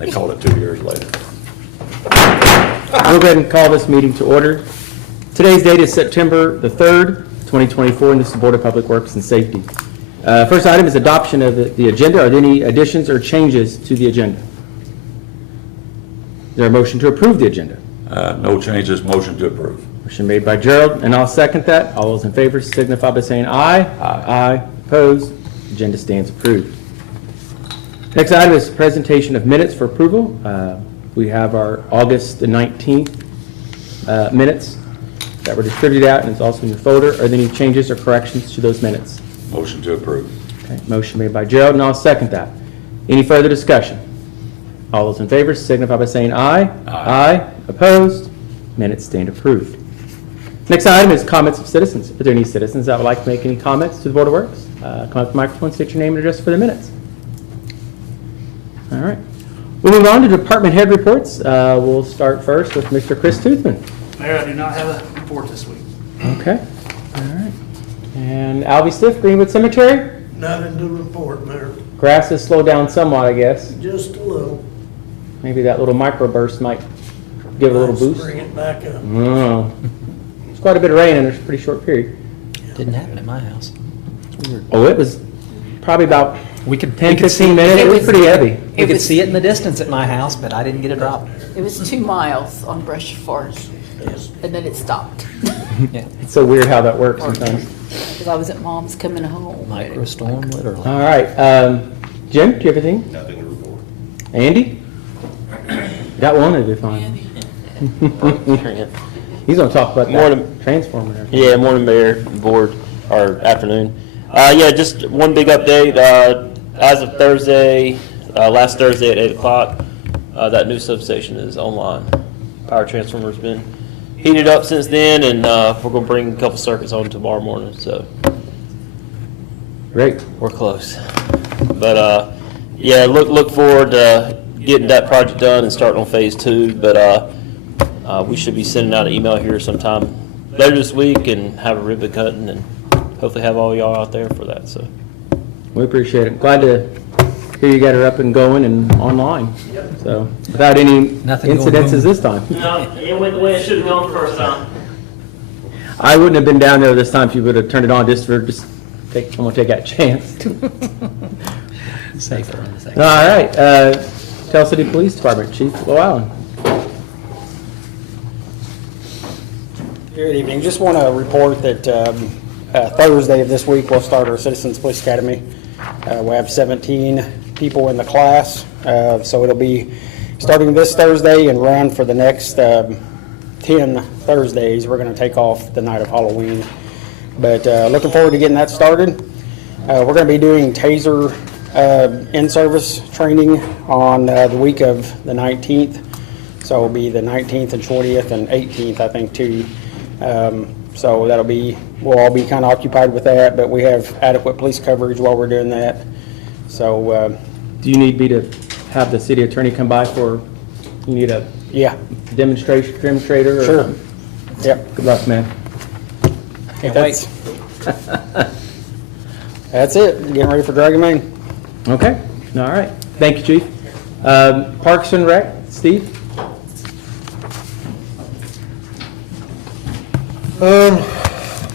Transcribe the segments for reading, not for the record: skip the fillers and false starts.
They called it 2 years later. We'll go ahead and call this meeting to order. Today's date is September the 3rd, 2024, and this is the Board of Public Works and Safety. First item is adoption of the agenda. Are there any additions or changes to the agenda? Is there a motion to approve the agenda? No changes, motion to approve. Motion made by Gerald, and I'll second that. All those in favor signify by saying aye. Aye. Opposed? Agenda stands approved. Next item is presentation of minutes for approval. We have our August the 19th minutes that were distributed out, and it's also in your folder. Are there any changes or corrections to those minutes? Motion to approve. Okay. Motion made by Gerald, and I'll second that. Any further discussion? All those in favor signify by saying aye. Aye. Opposed? Minutes stand approved. Next item is comments of citizens. Are there any citizens that would like to make any comments to the Board of Works? Come up to the microphone, state your name and address for the minutes. All right. We'll move on to department head reports. We'll start first with Mr. Chris Toothman. Mayor, I do not have a report this week. Okay. All right. And Albie Stiff, Greenwood Cemetery. Nothing to report, Mayor. Grass has slowed down somewhat, I guess. Just a little. Maybe that little microburst might give it a little boost. Bring it back up. Oh. It's quite a bit of rain in a pretty short period. Didn't happen at my house. It's weird. Oh, it was probably about We could 10, 15 minutes. It was pretty heavy. We could was- see it in the distance at my house, but I didn't get a drop. It was 2 miles on Brush Forest, and then it stopped. Yeah. It's so weird how that works sometimes. Because I was at Mom's coming home. Microstorm, literally. All right. Jim, do you have anything? Nothing to report. Andy? Got one, it'd be fine. He's gonna talk about that Morning. transformer there. Yeah, morning, Mayor, Board, or afternoon. Yeah, just one big update. As of Thursday, last Thursday at 8 o'clock, that new substation is online. Power transformer's been heated up since then, and we're going to bring a couple circuits on tomorrow morning, so Great. we're close. But yeah, look forward to getting that project done and starting on phase 2. But we should be sending out an email here sometime later this week and have a ribbon cutting and hopefully have all y'all out there for that. So We appreciate it. Glad to hear you got her up and going and online. So without any Nothing going incidences wrong. this time. no, it went the way it should have gone the first time. I wouldn't have been down there this time if you would have turned it on just take that chance. Safer in a second. All right, Tell City Police Department, Chief Llewellyn. Good evening. Just want to report that Thursday of this week we'll start our Citizens Police Academy. We have 17 people in the class, so it'll be starting this Thursday and run for the next 10 Thursdays. We're going to take off the night of Halloween, but looking forward to getting that started. We're going to be doing TASER in-service training on the week of the 19th. So it'll be the 19th and 20th and 18th, I think, too. So we'll all be kind of occupied with that, but we have adequate police coverage while we're doing that. So, Do you need me to have the city attorney come by you need a yeah, demonstrator? Or sure. something? Yep. Good luck, man. Can't wait. That's it. Getting ready for Dragon Main. Okay, all right. Thank you, Chief. Parks and Rec, Steve?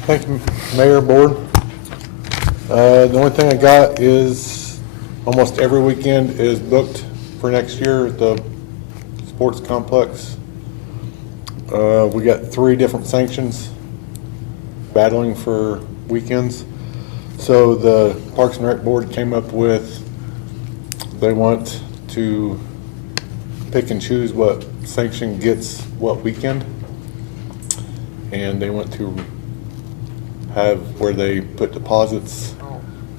Thank you, Mayor, Board. The only thing I got is almost every weekend is booked for next year at the sports complex. We got 3 different sanctions battling for weekends. So the Parks and Rec Board came up with, they want to pick and choose what sanction gets what weekend. And they want to have where they put deposits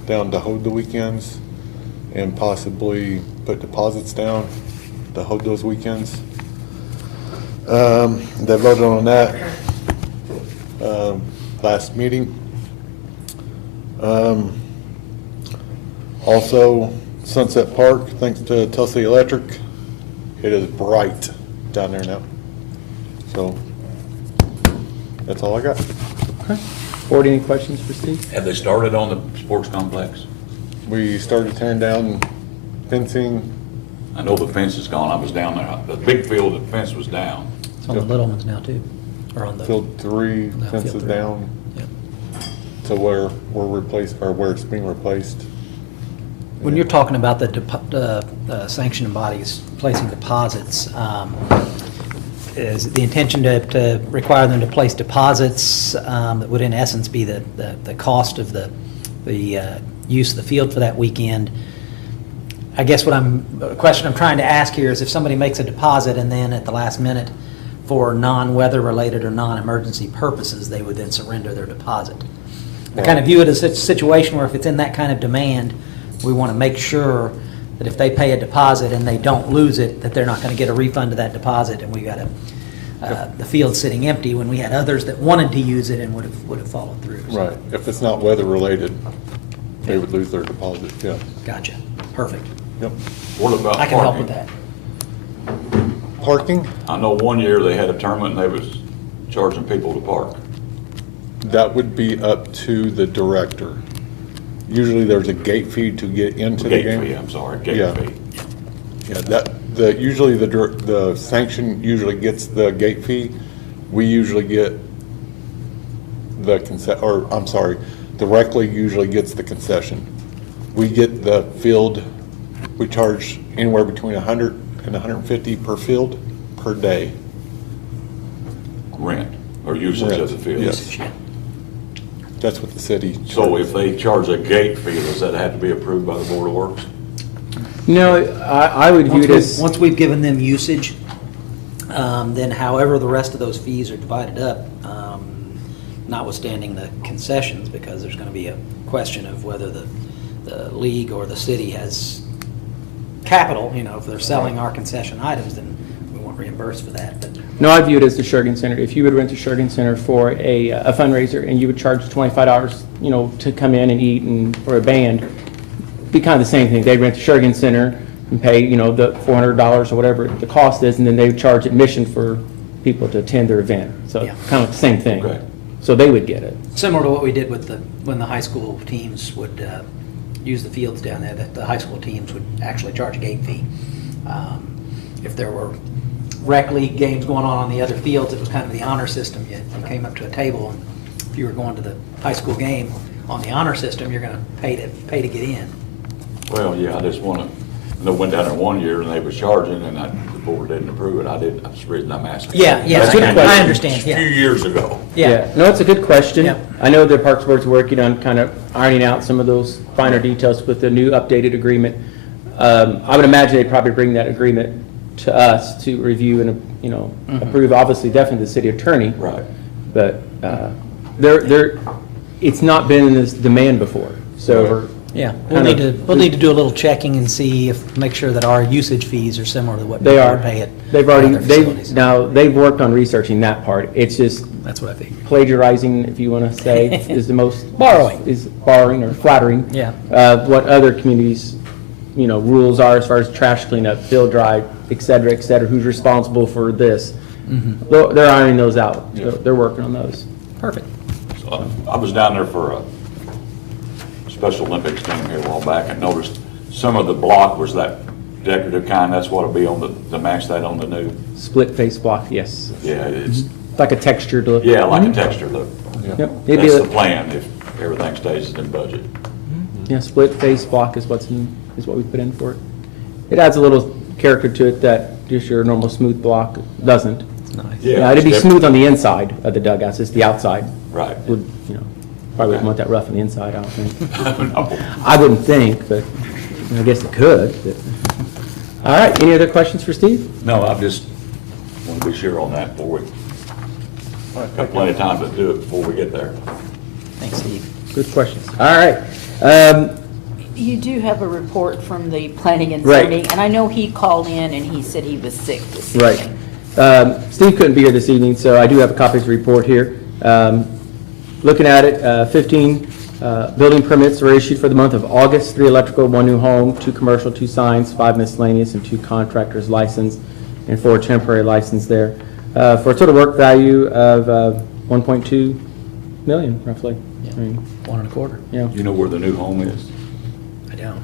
down to hold the weekends and possibly put deposits down to hold those weekends. They voted on that last meeting. Also, Sunset Park, thanks to Telsey Electric, it is bright down there now. So that's all I got. Okay. Board, any questions for Steve? Have they started on the sports complex? We started tearing down fencing, I know the fence is gone. I was down there. The big field, the fence was down. It's on the little ones now, too. Or on the. Field 3, No, fence field is three. down Yep. to where we're replaced, or where it's being replaced. When you're talking about the sanctioning bodies placing deposits, is the intention to require them to place deposits that would in essence be the cost of the use of the field for that weekend? I guess the question I'm trying to ask here is if somebody makes a deposit and then at the last minute, for non-weather related or non-emergency purposes, they would then surrender their deposit. I kind of view it as a situation where if it's in that kind of demand, we want to make sure that if they pay a deposit and they don't lose it, that they're not going to get a refund of that deposit, and we got the field sitting empty when we had others that wanted to use it and would have followed through. So, Right, if it's not weather related, they would lose their deposit, yeah. Gotcha. Perfect. Yep. What about I can help with parking? that. Parking, I know one year they had a tournament and they was charging people to park. that would be up to the director. Usually there's a gate fee to get into the Gate game. fee, I'm sorry, gate Yeah. fee. Yeah, usually the sanction usually gets the gate fee. We usually get the directly usually gets the concession. We get the field, we charge anywhere between 100 and 150 per field per day. Rent or usage of the field. Yes. That's what the city. So if they charge a gate fee, does that have to be approved by the Board of Works? No, I would view it as, Once we've given them usage, then however the rest of those fees are divided up, notwithstanding the concessions, because there's going to be a question of whether the league or the city has capital, if they're selling our concession items, then we won't reimburse for that. But no, I view it as the Shergan Center. If you would rent the Shergan Center for a fundraiser and you would charge $25, to come in and eat and for a band, it'd be kind of the same thing. They'd rent the Shergan Center and pay, the $400 or whatever the cost is, and then they would charge admission for people to attend their event. So Yeah. kind of the same thing. Okay. So they would get it. similar to what we did with when the high school teams would use the fields down there, that the high school teams would actually charge a gate fee. If there were rec league games going on the other fields, it was kind of the honor system. You came up to a table, and if you were going to the high school game on the honor system, you're going to pay to get in. Well, yeah, I just want to, I went down there one year and they was charging and the board didn't approve it. That's the reason I'm asking. Yeah, That's I been understand, A yeah. few years ago. Yeah. No, it's a good question. Yeah. I know the Parks Board's working on kind of ironing out some of those finer details with the new updated agreement. I would imagine they'd probably bring that agreement to us to review and, approve, obviously, definitely the city attorney. Right. But it's not been in this demand before, so. Yeah, we'll need to do a little checking and make sure that our usage fees are similar to what They people are. pay at They've other facilities. they've worked on researching that part. It's just That's what I figured. plagiarizing, if you want to say, is the most. Borrowing. Is borrowing or flattering. Yeah. What other communities, rules are as far as trash cleanup, field drive, et cetera, who's responsible for this. They're ironing those out. Yeah. They're working on those. Perfect. So I was down there for a Special Olympics game here a while back and noticed some of the block was that decorative kind. That's what'll be on the match that on the new. Split face block, yes. Yeah, it's, Like a textured look. yeah, like a texture look. Yep. It'd be That's the a- plan if everything stays in budget. Yeah, split face block is what we put in for it. It adds a little character to it that just your normal smooth block doesn't. It's nice. Yeah, it'd be it's smooth on the inside of the dugouts, it's the outside. Right. Would, probably wouldn't want that rough on the inside, I don't think. No. I wouldn't think, but I guess it could. but- All right, any other questions for Steve? No, I just want to be sure on that before we, got plenty of time to do it before we get there. Thanks, Steve. Good questions. All right. You do have a report from the planning and Right. zoning, and I know he called in and he said he was sick this Right. evening. Steve couldn't be here this evening, so I do have a copy of his report here. Looking at it, 15 building permits were issued for the month of August, 3 electrical, 1 new home, 2 commercial, 2 signs, 5 miscellaneous, and 2 contractors licensed, and 4 temporary license there, for a total work value of 1.2 million, roughly. Yeah. I mean, 1 1/4. yeah. You know where the new home is? I don't.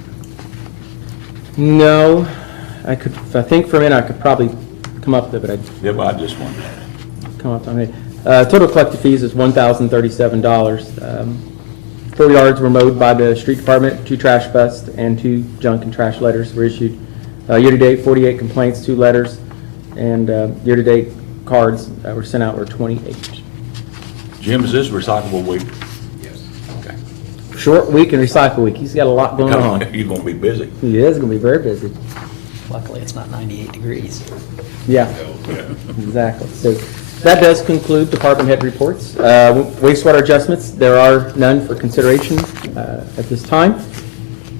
No, I could, if I think for a minute, I could probably come up with it, but I Yeah, but I just wondered. come up on it. Total collected fees is $1,037. 4 yards were mowed by the street department, 2 trash busts, and 2 junk and trash letters were issued. Year-to-date, 48 complaints, 2 letters, and year-to-date cards that were sent out were 28. Jim, is this recyclable week? Okay. Short week and recycle week. He's got a lot going on. You're gonna be busy. He is going to be very busy. Luckily, it's not 98 degrees. Yeah, exactly. So that does conclude department head reports. Wastewater adjustments, there are none for consideration at this time.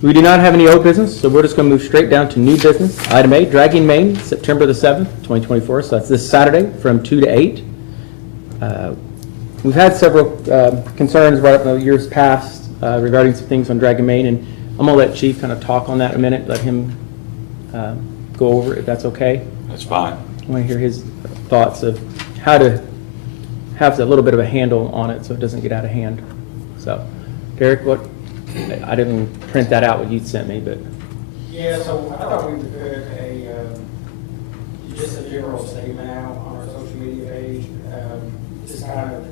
We do not have any old business, so we're just going to move straight down to new business. Item A, Dragging Main, September the 7th, 2024, so that's this Saturday from 2 to 8. We've had several concerns brought up in the years past regarding some things on Dragging Main, and I'm going to let Chief kind of talk on that in a minute, let him go over it, if that's okay. That's fine. I want to hear his thoughts of how to have a little bit of a handle on it so it doesn't get out of hand. So, Derek, what, I didn't print that out what you sent me, but Yeah, so I thought we would put just a general statement out on our social media page, just kind of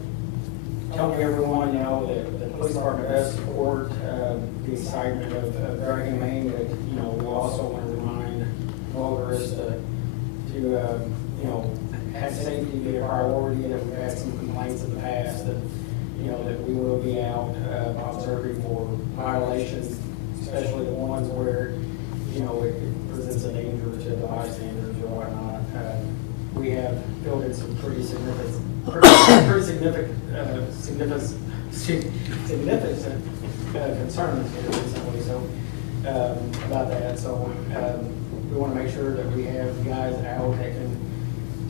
telling everyone, that the police department does support the excitement of Dragging Main, but, we also want to remind motorists to have safety be a priority, and that we've had some complaints in the past that, that we will be out observing for violations, especially the ones where, it presents a danger to the bystanders or whatnot. We have filled in some pretty significant concerns here recently, so, about that. So, we want to make sure that we have guys out that can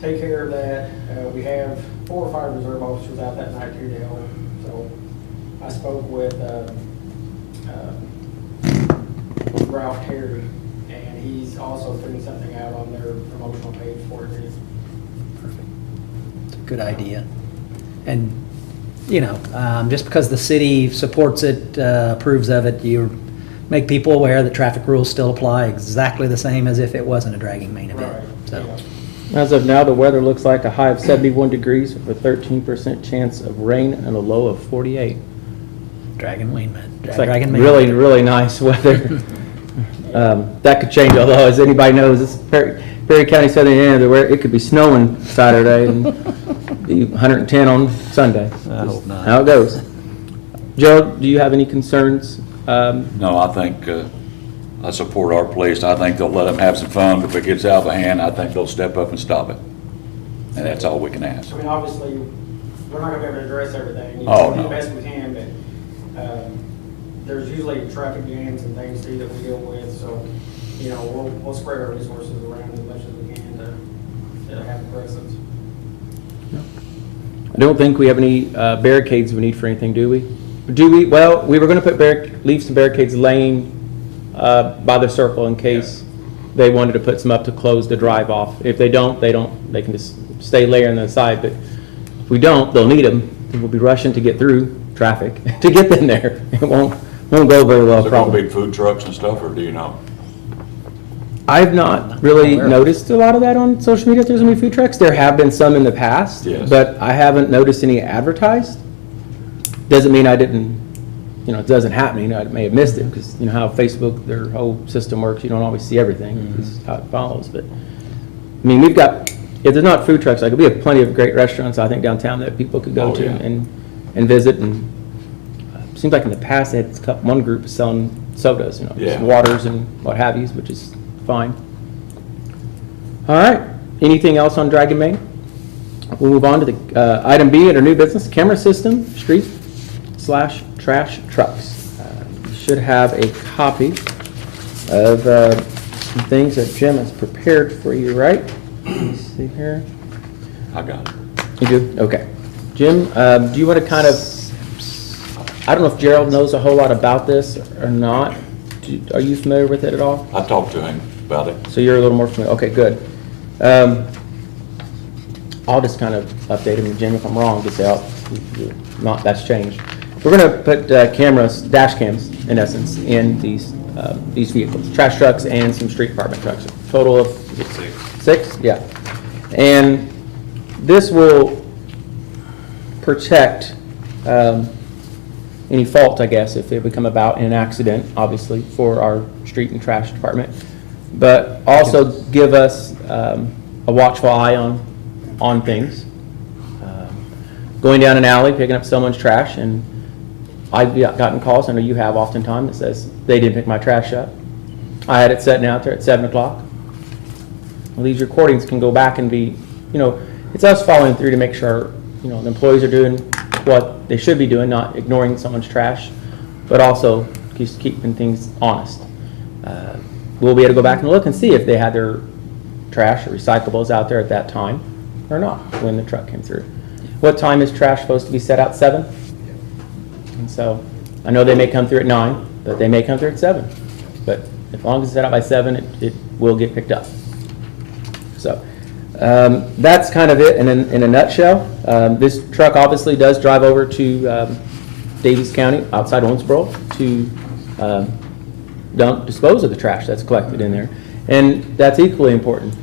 take care of that. We have 4 or 5 reserve officers out that night too to help. So I spoke with Ralph Terry, and he's also putting something out on their promotional page for it. It's a good idea. And, just because the city supports it, approves of it, you make people aware that traffic rules still apply exactly the same as if it wasn't a Dragging Main event. Right. So, as of now, the weather looks like a high of 71 degrees with a 13% chance of rain and a low of 48. Dragging Main, It's like Dragging Main. really, really nice weather. That could change, although as anybody knows, this is Perry County, southern end, where it could be snowing Saturday and be 110 on Sunday. I hope not. How it goes. Joe, do you have any concerns? No, I think, I support our police. I think they'll let them have some fun. If it gets out of hand, I think they'll step up and stop it. And that's all we can ask. I mean, obviously, we're not gonna be able to address everything. Oh, We'll do no. the best we can, but, there's usually traffic jams and things too that we deal with, so, we'll spread our resources around as much as we can to have a presence. I don't think we have any barricades we need for anything, do we? Well, we were going to leave some barricades laying by the circle in case they wanted to put some up to close the drive off. If they don't, they can just stay laying on the side. But if we don't, they'll need them. We'll be rushing to get through traffic to get them there. It won't go very well, Is there gonna probably. be food trucks and stuff, or do you know? I've not really noticed a lot of that on social media. If there's any food trucks, there have been some in the past, Yes. but I haven't noticed any advertised. Doesn't mean I didn't, it doesn't happen. I may have missed it because how Facebook, their whole system works. You don't always see everything. This is how it follows. But I mean, we've got, if there's not food trucks, we have plenty of great restaurants I think downtown that people could go Oh, to yeah. and visit. And seems like in the past they had one group selling sodas, just Yeah. waters and what have you, which is fine. All right. Anything else on Dragging Main? We'll move on to the item B under new business, camera system, street/trash trucks. You should have a copy of some things that Jim has prepared for you, right? Let's see here. I got it. You do? Okay. Jim, do you want to kind of, I don't know if Gerald knows a whole lot about this or not. Are you familiar with it at all? I talked to him about it. So you're a little more familiar. Okay, good. I'll just kind of update him, Jim, if I'm wrong, just say, that's changed. we're going to put cameras, dash cams, in essence, in these vehicles, trash trucks and some street department trucks. Total of six? Yeah. And this will protect any fault, I guess, if they would come about in an accident, obviously, for our street and trash department. But also give us a watchful eye on things. Going down an alley, picking up someone's trash, and I've gotten calls, I know you have oftentimes, that says, they didn't pick my trash up. I had it sitting out there at 7 o'clock. Well, these recordings can go back and be, it's us following through to make sure, the employees are doing what they should be doing, not ignoring someone's trash, but also just keeping things honest. We'll be able to go back and look and see if they had their trash or recyclables out there at that time or not when the truck came through. What time is trash supposed to be set out? 7? And so I know they may come through at 9, but they may come through at 7. But as long as it's set out by 7, it will get picked up. So that's kind of it in a nutshell. This truck obviously does drive over to Davies County, outside Owensboro, to dispose of the trash that's collected in there. And that's equally important.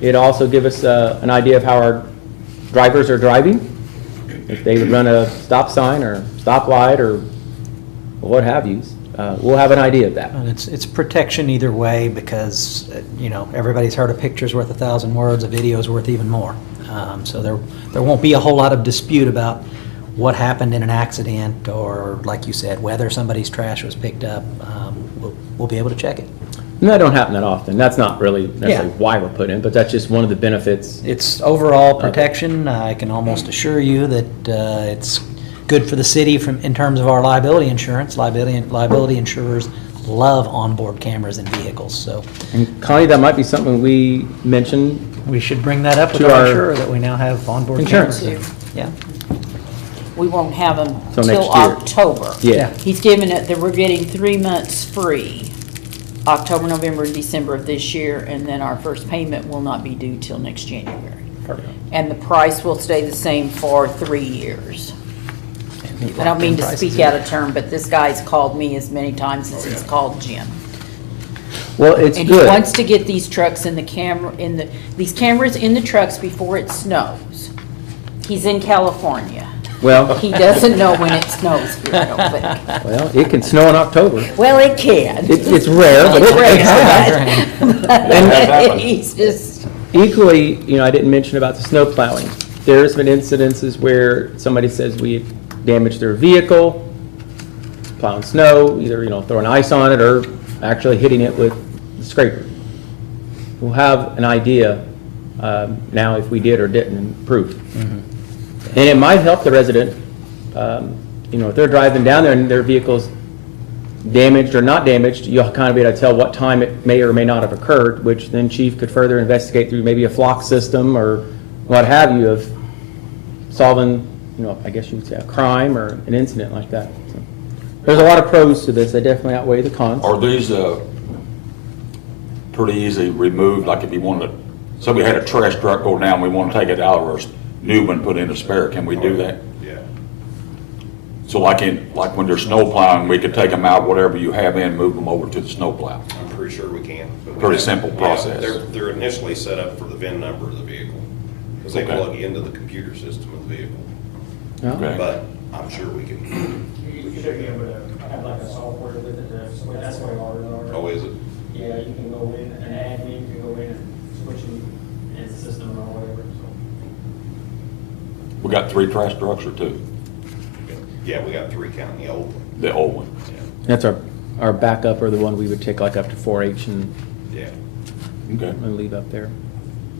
It also gives us an idea of how our drivers are driving. If they would run a stop sign or stop light or what have you, we'll have an idea of that. And it's protection either way because, everybody's heard a picture's worth 1,000 words, a video's worth even more. So there won't be a whole lot of dispute about what happened in an accident or, like you said, whether somebody's trash was picked up. We'll be able to check it. And that don't happen that often. That's not really necessarily Yeah. why we're put in, but that's just one of the benefits. It's overall protection. I can almost assure you that it's good for the city in terms of our liability insurance. Liability insurers love onboard cameras in vehicles, so And Connie, that might be something we mentioned. we should bring that up with To our our insurer that we now have onboard insurance. cameras. Yeah. We won't have them Till till next year. October. Yeah. He's giving it that we're getting 3 months free, October, November, and December of this year, and then our first payment will not be due till next January. Perfect. And the price will stay the same for 3 years. I don't mean to speak out of turn, but this guy's called me as many times as he's called Jim. Well, it's And he good. wants to get these trucks these cameras in the trucks before it snows. He's in California. Well, He doesn't know when it snows here, I don't think. well, it can snow in October. Well, it can. It's rare, but it has. But he's just, Equally, I didn't mention about the snow plowing. There's been incidences where somebody says we damaged their vehicle, plowing snow, either, throwing ice on it or actually hitting it with the scraper. We'll have an idea now if we did or didn't, and proof. And it might help the resident, if they're driving down there and their vehicle's damaged or not damaged, you'll kind of be able to tell what time it may or may not have occurred, which then chief could further investigate through maybe a flock system or what have you of solving, I guess you would say a crime or an incident like that. So, there's a lot of pros to this. They definitely outweigh the cons. Are these pretty easy removed, like if you wanted to, somebody had a trash truck go down, we want to take it out of our new one, put in a spare, can we do that? Yeah. So like when you're snow plowing, we could take them out, whatever you have in, move them over to the snow plow. I'm pretty sure we can. but we Pretty have- simple yeah, process. They're initially set up for the VIN number of the vehicle, because they Okay. plug into the computer system of the vehicle. Okay. But I'm sure we can, You should be able to have like a software with it, that's why ours are. oh, is it? Yeah, you can go in and add me, you can go in and switch them in the system or whatever, so. We got 3 trash trucks or 2? Yeah, we got 3 counting the old one. The old one. That's our backup, or the one we would take like up to 4-H and Yeah. Okay. leave up there.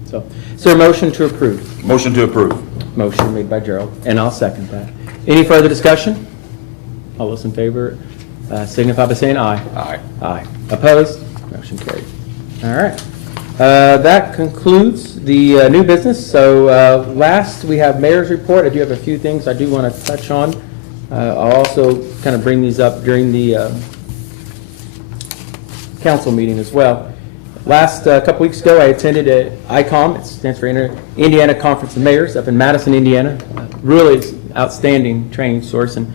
So, is there a motion to approve? Motion to approve. Motion made by Gerald, and I'll second that. Any further discussion? All those in favor signify by saying aye. Aye. Aye. Opposed? Motion carried. All right. That concludes the new business. So last, we have mayor's report. I do have a few things I do want to touch on. I'll also kind of bring these up during the council meeting as well. Last couple weeks ago, I attended a ICOM, it stands for Indiana Conference of Mayors, up in Madison, Indiana. Really outstanding training source, and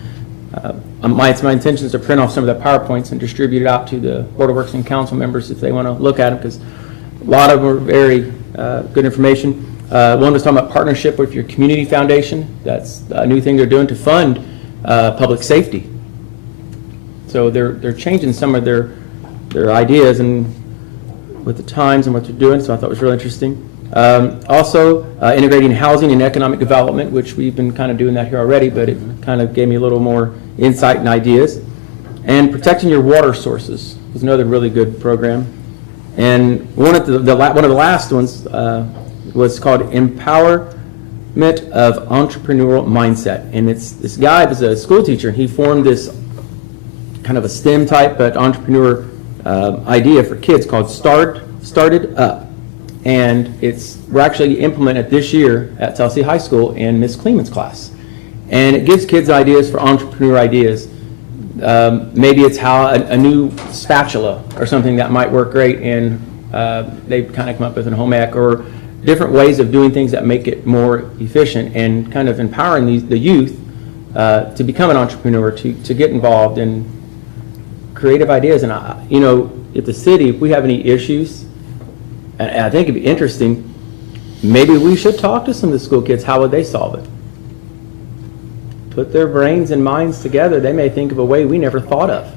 It's my intention to print off some of the PowerPoints and distribute it out to the Board of Works and council members if they want to look at them, because a lot of them are very good information. One was talking about partnership with your community foundation. That's a new thing they're doing to fund public safety. So they're changing some of their ideas and with the times and what they're doing, so I thought it was really interesting. Also, integrating housing and economic development, which we've been kind of doing that here already, but it kind of gave me a little more insight and ideas. And protecting your water sources was another really good program. And one of the last ones was called Empowerment of Entrepreneurial Mindset. And this guy was a school teacher, and he formed this kind of a STEM type but entrepreneur idea for kids called Started Up. And we're actually implementing it this year at Telsey High School in Miss Kleeman's class. And it gives kids ideas for entrepreneur ideas. Maybe it's how a new spatula or something that might work great, and they kind of come up with a home ec, or different ways of doing things that make it more efficient, and kind of empowering the youth to become an entrepreneur, to get involved in creative ideas. And if the city, if we have any issues, and I think it'd be interesting, maybe we should talk to some of the school kids. How would they solve it? Put their brains and minds together. They may think of a way we never thought of.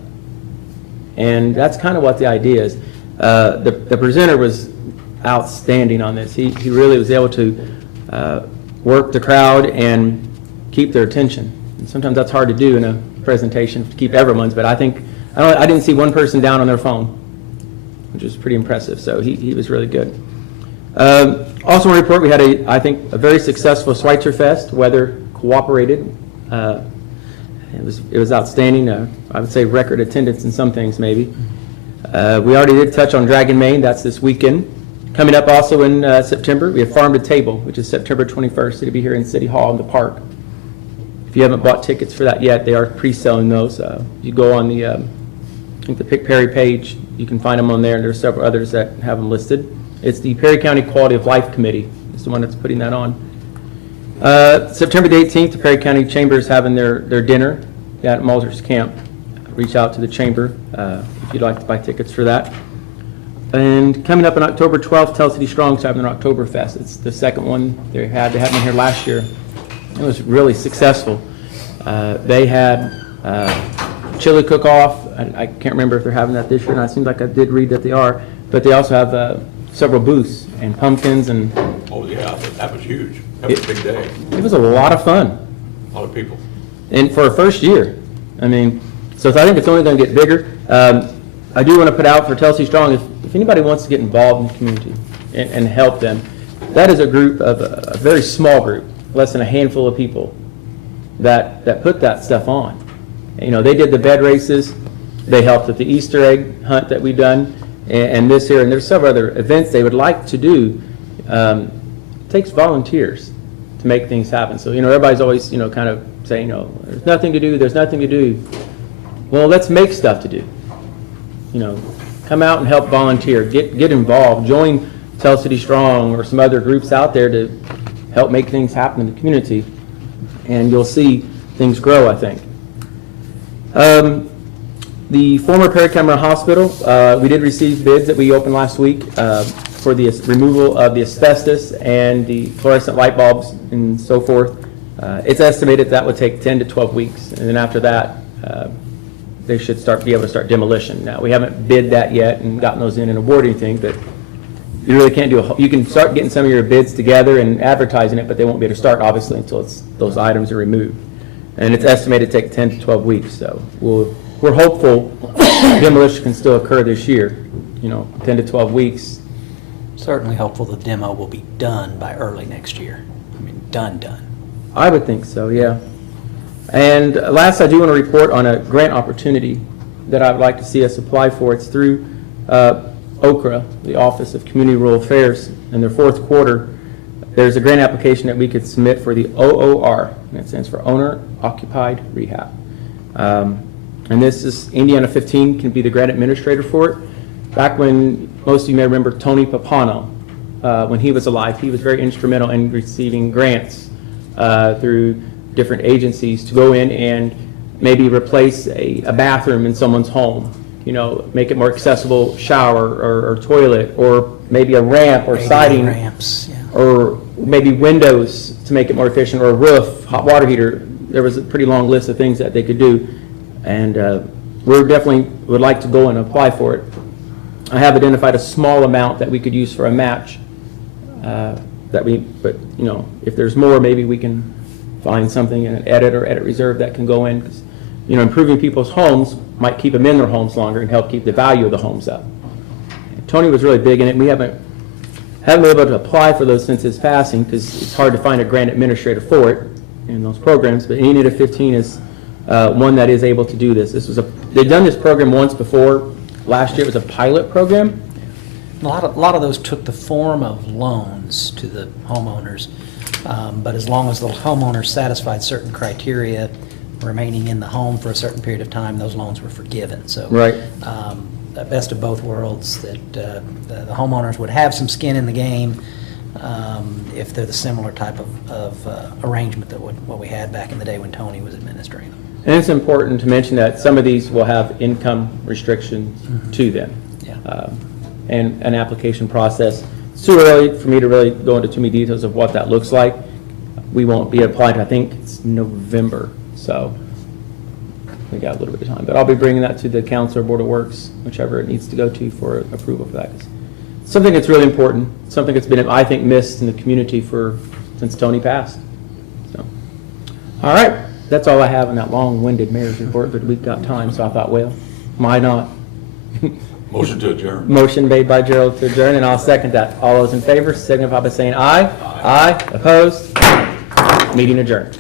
And that's kind of what the idea is. The presenter was outstanding on this. He really was able to work the crowd and keep their attention. And sometimes that's hard to do in a presentation, to keep everyone's, but I didn't see one person down on their phone, which was pretty impressive. So he was really good. Also want to report we had I think a very successful Schweitzer Fest. Weather cooperated. It was outstanding. I would say record attendance in some things maybe. We already did touch on Dragon Main. That's this weekend. Coming up also in September, we have Farm to Table, which is September 21st. It'll be here in City Hall in the park. If you haven't bought tickets for that yet, they are pre-selling those. You go on the I think the Pick Perry page, you can find them on there, and there's several others that have them listed. It's the Perry County Quality of Life Committee. It's the one that's putting that on. September the 18th, the Perry County Chamber is having their dinner at Malzer's Camp. Reach out to the Chamber if you'd like to buy tickets for that. And coming up on October 12th, Tell City Strong's having their Oktoberfest. It's the second one they had. They had one here last year. It was really successful. They had chili cook-off. I can't remember if they're having that this year, and it seems like I did read that they are. But they also have several booths and pumpkins and. Oh yeah, that was huge. That was a big day. It was a lot of fun. A lot of people. And for a first year, I mean, so I think it's only going to get bigger. I do want to put out for Telsey Strong, if anybody wants to get involved in the community and help them, that is a group of a very small group, less than a handful of people that put that stuff on. They did the bed races, they helped with the Easter egg hunt that we've done, and this here, and there's several other events they would like to do. It takes volunteers to make things happen. So, everybody's always, kind of saying, there's nothing to do, there's nothing to do. Well, let's make stuff to do. Come out and help volunteer, get involved, join Tell City Strong or some other groups out there to help make things happen in the community, and you'll see things grow, I think. The former Perry County Hospital, we did receive bids that we opened last week for the removal of the asbestos and the fluorescent light bulbs and so forth. It's estimated that would take 10 to 12 weeks, and then after that, they should be able to start demolition. Now, we haven't bid that yet and gotten those in and awarded anything, but you really can't you can start getting some of your bids together and advertising it, but they won't be able to start, obviously, until those items are removed. And it's estimated to take 10 to 12 weeks, so we're hopeful demolition can still occur this year, 10 to 12 weeks. Certainly hopeful the demo will be done by early next year. I mean, done. I would think so, yeah. And last, I do want to report on a grant opportunity that I would like to see us apply for. It's through OCRA, the Office of Community Rural Affairs, in their fourth quarter. There's a grant application that we could submit for the OOR, and it stands for Owner Occupied Rehab. And this is Indiana 15 can be the grant administrator for it. Back when, most of you may remember Tony Papano, when he was alive, he was very instrumental in receiving grants through different agencies to go in and maybe replace a bathroom in someone's home, you know, make it more accessible shower or toilet, or maybe a ramp or siding. Ramps, yeah. Or maybe windows to make it more efficient, or a roof, hot water heater. There was a pretty long list of things that they could do. And we definitely would like to go and apply for it. I have identified a small amount that we could use for a match. But you know, if there's more, maybe we can find something in an edit or edit reserve that can go in. 'Cause, you know, improving people's homes might keep them in their homes longer and help keep the value of the homes up. And Tony was really big in it. We haven't been able to apply for those since his passing because it's hard to find a grant administrator for it in those programs. But Enid 15 is one that is able to do this. They've done this program once before. Last year it was a pilot program. A lot of those took the form of loans to the homeowners, but as long as the homeowner satisfied certain criteria, remaining in the home for a certain period of time, those loans were forgiven. So, Right. The best of both worlds, that the homeowners would have some skin in the game if they're the similar type of arrangement that what we had back in the day when Tony was administering them. And it's important to mention that some of these will have income restrictions to them. Yeah. And an application process. It's too early for me to really go into too many details of what that looks like. We won't be applied, I think it's November, so we got a little bit of time. But I'll be bringing that to the council or Board of Works, whichever it needs to go to for approval for that. It's something that's really important, something that's been, I think, missed in the community since Tony passed. So, all right, that's all I have in that long-winded mayor's report, but we've got time, so I thought, well, why not? Motion to adjourn. Motion made by Gerald to adjourn, and I'll second that. All those in favor signify by saying aye. Aye. Opposed? Meeting adjourned.